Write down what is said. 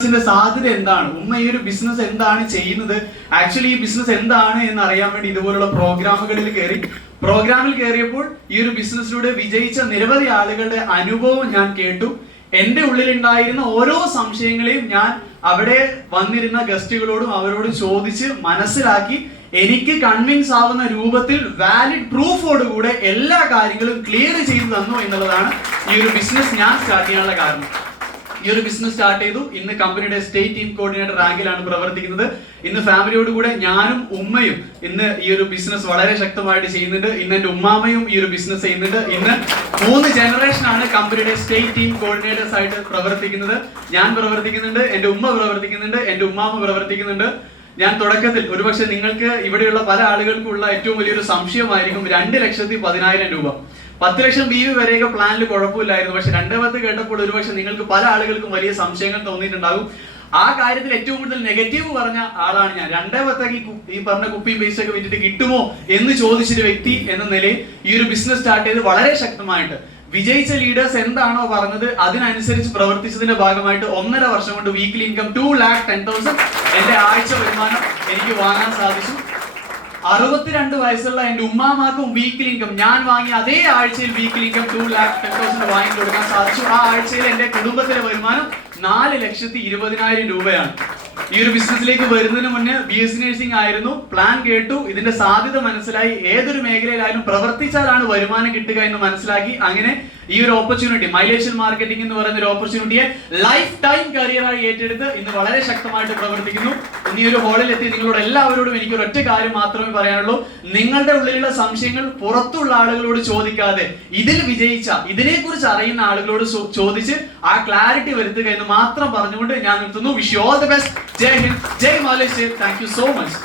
ബിസിനസിന്റെ സാധ്യത എന്താണ്, ഉമ്മ ഈ ഒരു ബിസിനസ് എന്താണ് ചെയ്യുന്നത്, ആക്ച്വലി ഈ ബിസിനസ് എന്താണ് എന്ന് അറിയാൻ വേണ്ടി ഇതുപോലുള്ള പ്രോഗ്രാമിൽ കയറിയപ്പോൾ ഈ ഒരു ബിസിനസ്സിലൂടെ വിജയിച്ച നിരവധി ആളുകളുടെ അനുഭവം ഞാൻ കേട്ടു. എന്റെ ഉള്ളിലുണ്ടായിരുന്ന ഓരോ സംശയങ്ങളെയും ഞാൻ അവിടെ വന്നിരുന്ന ഗസ്റ്റുകളോടും അവരോട് ചോദിച്ച് മനസ്സിലാക്കി എനിക്ക് കൺവിൻസ് ആവുന്ന രൂപത്തിൽ വാലിഡ് പ്രൂഫോടുകൂടെ എല്ലാ കാര്യങ്ങളും ക്ലിയർ ചെയ്തു തന്നു എന്നുള്ളതാണ് ഈ ഒരു ബിസിനസ് ഞാൻ സ്റ്റാർട്ട് ചെയ്യാനുള്ള കാരണം. ഈ ഒരു ബിസിനസ് സ്റ്റാർട്ട് ചെയ്തു. ഇന്ന് കമ്പനിയുടെ സ്റ്റേറ്റ് ടീം കോർഡിനേറ്റർ റാങ്കിലാണ് പ്രവർത്തിക്കുന്നത്. ഇന്ന് ഫാമിലിയോട് കൂടെ ഞാനും ഉമ്മയും ഇന്ന് ഈ ഒരു ബിസിനസ് വളരെ ശക്തമായിട്ട് ചെയ്യുന്നുണ്ട്. ഇന്ന് എന്റെ ഉമ്മാമയും ഈ ഒരു ബിസിനസ് ചെയ്യുന്നുണ്ട്. ഇന്ന് 3 ജനറേഷനാണ് കമ്പനിയുടെ സ്റ്റേറ്റ് ടീം കോർഡിനേറ്റേഴ്സ് ആയിട്ട് പ്രവർത്തിക്കുന്നത്. ഞാൻ പ്രവർത്തിക്കുന്നുണ്ട്, എന്റെ ഉമ്മ പ്രവർത്തിക്കുന്നുണ്ട്, എന്റെ ഉമ്മാമ പ്രവർത്തിക്കുന്നുണ്ട്. ഞാൻ തുടക്കത്തിൽ ഒരുപക്ഷെ നിങ്ങൾക്ക് ഇവിടെയുള്ള പല ആളുകൾക്കുള്ള ഏറ്റവും വലിയൊരു സംശയമായിരിക്കും 2,10,000 രൂപ. 10 ലക്ഷം BV വരെയൊക്കെ പ്ലാനിൽ കുഴപ്പമില്ലായിരുന്നു. പക്ഷെ 2 കേട്ടപ്പോൾ ഒരുപക്ഷെ നിങ്ങൾക്ക് പല ആളുകൾക്കും വലിയ സംശയങ്ങൾ തോന്നിയിട്ടുണ്ടാകും. ആ കാര്യത്തിൽ ഏറ്റവും കൂടുതൽ നെഗറ്റീവ് പറഞ്ഞ ആളാണ് ഞാൻ. 2 ഈ പറഞ്ഞ കുപ്പിയും പൈസ ഒക്കെ വിറ്റിട്ട് കിട്ടുമോ എന്ന് ചോദിച്ചൊരു വ്യക്തി എന്ന നിലയിൽ ഈ ഒരു ബിസിനസ് സ്റ്റാർട്ട് ചെയ്ത് വളരെ ശക്തമായിട്ട് വിജയിച്ച ലീഡേഴ്സ് എന്താണോ പറഞ്ഞത് അതിനനുസരിച്ച് പ്രവർത്തിച്ചതിന്റെ ഭാഗമായിട്ട് 1.5 വർഷം കൊണ്ട് വീക്കിലി ഇൻകം 2,10,000 എന്റെ ആഴ്ച വരുമാനം എനിക്ക് വാങ്ങാൻ സാധിച്ചു. 62 വയസ്സുള്ള എന്റെ ഉമ്മാമാർക്കും വീക്കിലി ഇൻകം ഞാൻ വാങ്ങിയ അതേ ആഴ്ചയിൽ വീക്കിലി ഇൻകം 2,10,000 വാങ്ങി കൊടുക്കാൻ സാധിച്ചു. ആ ആഴ്ചയിൽ എന്റെ കുടുംബത്തിലെ വരുമാനം 4,20,000 രൂപയാണ്. ഈ ഒരു ബിസിനസ്സിലേക്ക് വരുന്നതിന് മുന്നേ BSc നഴ്സിംഗ് ആയിരുന്നു. പ്ലാൻ കേട്ടു, ഇതിന്റെ സാധ്യത മനസ്സിലായി, ഏതൊരു മേഖലയിലായാലും പ്രവർത്തിച്ചാലാണ് വരുമാനം കിട്ടുക എന്ന് മനസ്സിലാക്കി. അങ്ങനെ ഈ ഒരു ഓപ്പർച്യൂണിറ്റി, മൈലേഷ്യൽ മാർക്കറ്റിംഗ് എന്ന് പറയുന്ന ഒരു ഓപ്പർച്യൂണിറ്റിയെ ലൈഫ് ടൈം കരിയറായി ഏറ്റെടുത്ത് ഇന്ന് വളരെ ശക്തമായിട്ട് പ്രവർത്തിക്കുന്നു. ഇനി ഒരു ഹോളിൽ എത്തി നിങ്ങളോട് എല്ലാവരോടും എനിക്ക് ഒരൊറ്റ കാര്യം മാത്രമേ പറയാനുള്ളൂ. നിങ്ങളുടെ ഉള്ളിലുള്ള സംശയങ്ങൾ പുറത്തുള്ള ആളുകളോട് ചോദിക്കാതെ ഇതിൽ വിജയിച്ച, ഇതിനെക്കുറിച്ച് അറിയുന്ന ആളുകളോട് ചോദിച്ച് ആ ക്ലാരിറ്റി വരുത്തുക എന്ന് മാത്രം പറഞ്ഞുകൊണ്ട് ഞാൻ നിർത്തുന്നു. Wish you all the best. Jai Hind, Jai Malaysia. Thank you so much.